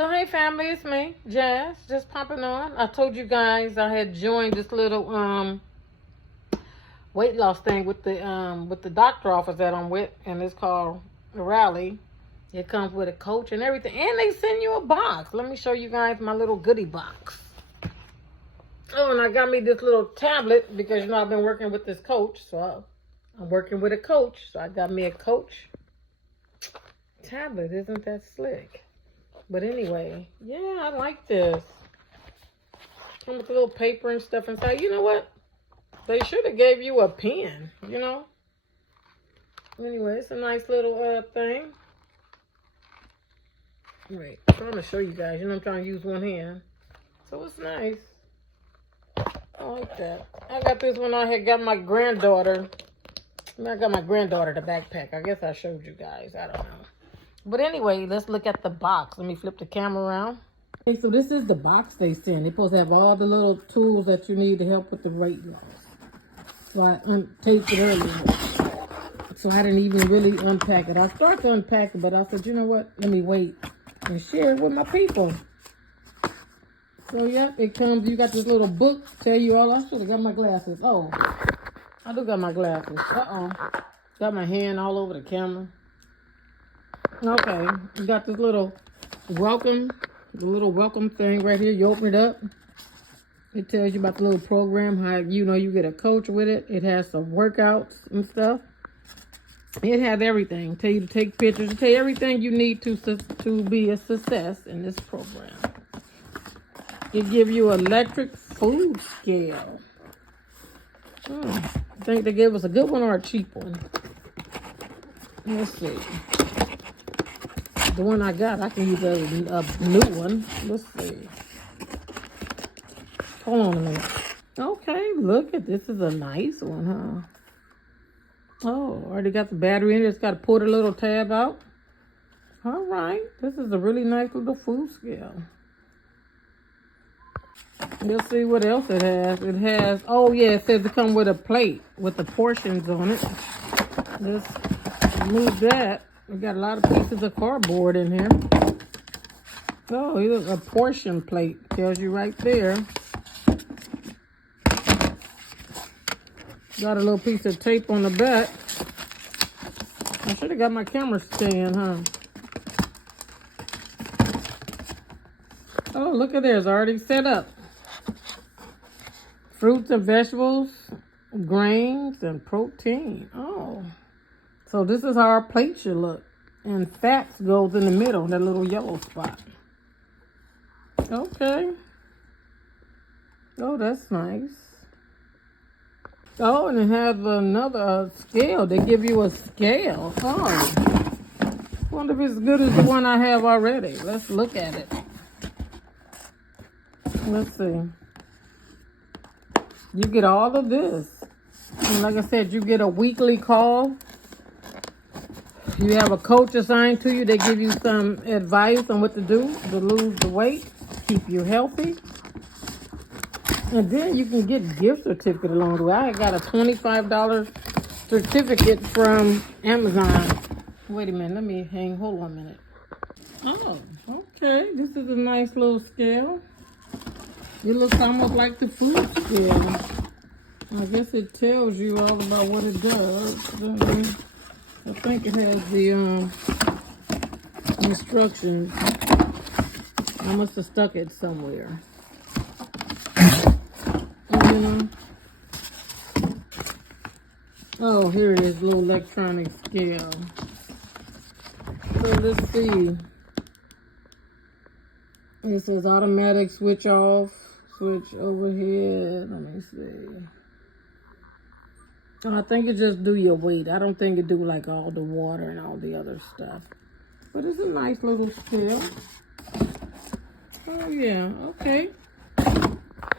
So hey family, it's me, Jazz, just popping on. I told you guys I had joined this little weight loss thing with the doctor office that I'm with, and it's called Rally. It comes with a coach and everything, and they send you a box. Let me show you guys my little goodie box. Oh, and I got me this little tablet because I've been working with this coach, so I'm working with a coach, so I got me a coach tablet. Isn't that slick? But anyway, yeah, I like this. Come with a little paper and stuff inside. You know what? They should have gave you a pen, Anyway, it's a nice little thing. Wait, I'm trying to show you guys. I'm trying to use one hand. So it's nice. I like that. I got this when I had got my granddaughter. I got my granddaughter the backpack. I guess I showed you guys. I don't know. But anyway, let's look at the box. Let me flip the camera around. Okay, so this is the box they send. They're supposed to have all the little tools that you need to help with the weight loss. So I untaped it earlier. So I didn't even really unpack it. I started to unpack it, but I said, you know what? Let me wait and share it with my people. So yeah, it comes. You got this little book. Tell you all. I should have got my glasses. Oh, I do got my glasses. Got my hand all over the camera. Okay, you got this little welcome thing right here. You open it up. It tells you about the little program, how you get a coach with it. It has some workouts and stuff. It has everything. Tell you to take pictures. Tell you everything you need to be a success in this program. It gives you an electric food scale. I think they gave us a good one or a cheap one. Let's see. The one I got, I can use a new one. Let's see. Hold on a minute. Okay, look at this. Is a nice one, huh? Oh, already got the battery in it. It's got to pull the little tab out. All right. This is a really nice little food scale. Let's see what else it has. It has, oh yeah, it says it comes with a plate with the portions on it. Let's move that. We got a lot of pieces of cardboard in here. Oh, here's a portion plate. Tells you right there. Got a little piece of tape on the back. I should have got my camera stand, huh? Oh, look at there. It's already set up. Fruits and vegetables, grains, and protein. Oh. So this is how our plate should look. And fats goes in the middle, that little yellow spot. Okay. Oh, that's nice. Oh, and it has another scale. They give you a scale. Oh. I wonder if it's as good as the one I have already. Let's look at it. Let's see. You get all of this. And like I said, you get a weekly call. You have a coach assigned to you. They give you some advice on what to do to lose the weight, keep you healthy. And then you can get gift certificate along the way. I got a $25 certificate from Amazon. Wait a minute, hold on a minute. Oh, okay. This is a nice little scale. It looks almost like the food scale. I guess it tells you all about what it does. I think it has the instructions. I must have stuck it somewhere. Oh, here it is, little electronic scale. So let's see. It says automatic switch off, switch overhead. Let me see. I think it just do your weight. I don't think it do like all the water and all the other stuff. But it's a nice little scale. Oh yeah, okay.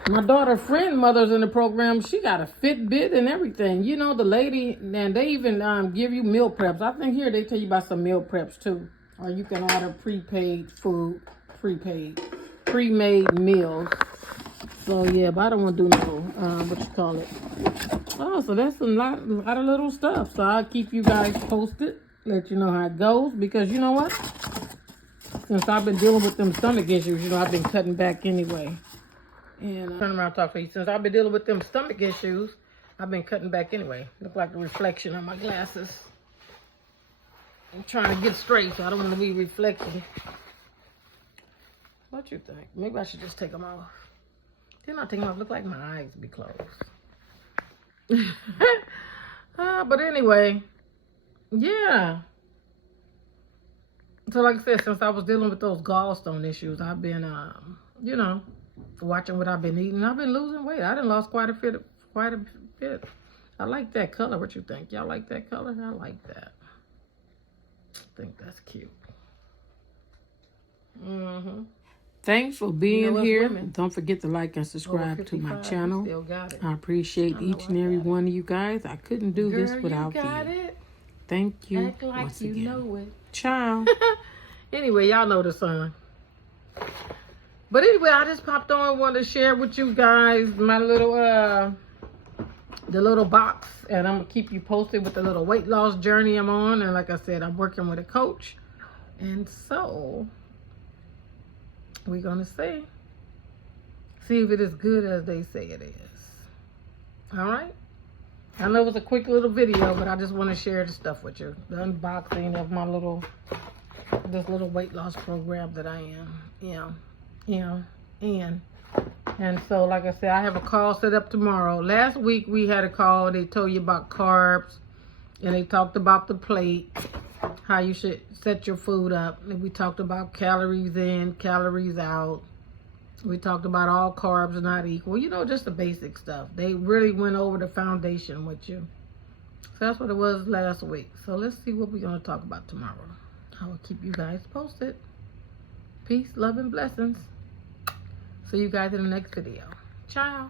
My daughter's friend mother's in the program. She got a Fitbit and everything. The lady, and they even give you meal preps. I think here they tell you about some meal preps too. Or you can order pre-made meals. So yeah, but I don't want to do no, Oh, so that's a lot of little stuff. So I'll keep you guys posted, let you know how it goes. Because you know what? since I've been dealing with them stomach issues, you know, I've been cutting back anyway. And turn around and talk to you. Since I've been dealing with them stomach issues, I've been cutting back anyway. Look like a reflection on my glasses. I'm trying to get straight, so I don't want to be reflecting. What you think? Maybe I should just take them off. Didn't I take them off? Look like my eyes be closed. But anyway, yeah. So like I said, since I was dealing with those gallstone issues, I've been, you know, watching what I've been eating. I've been losing weight. I done lost quite a bit. I like that color. What you think? Y'all like that color? I like that. I think that's cute. Thanks for being here. Don't forget to like and subscribe to my channel. I appreciate each and every one of you guys. I couldn't do this without you. Thank you. Act like once you again. know it. Ciao. Anyway, y'all know the song. But anyway, I just popped on, wanted to share with you guys my little, the little box. And I'm going to keep you posted with the little weight loss journey I'm on. And like I said, I'm working with a coach. And so, we're going to see if it is good as they say it is. All right? I know it was a quick little video, but I just want to share the stuff with you. The unboxing of my this little weight loss program that I am. And so, like I said, I have a call set up tomorrow. Last week we had a call. They told you about carbs, and they talked about the plate, how you should set your food up. And we talked about calories in, calories out. We talked about all carbs are not equal. You know, just the basic stuff. They really went over the foundation with you. So that's what it was last week. So let's see what we're going to talk about tomorrow. I will keep you guys posted. Peace, love, and blessings. See you guys in the next video. Ciao.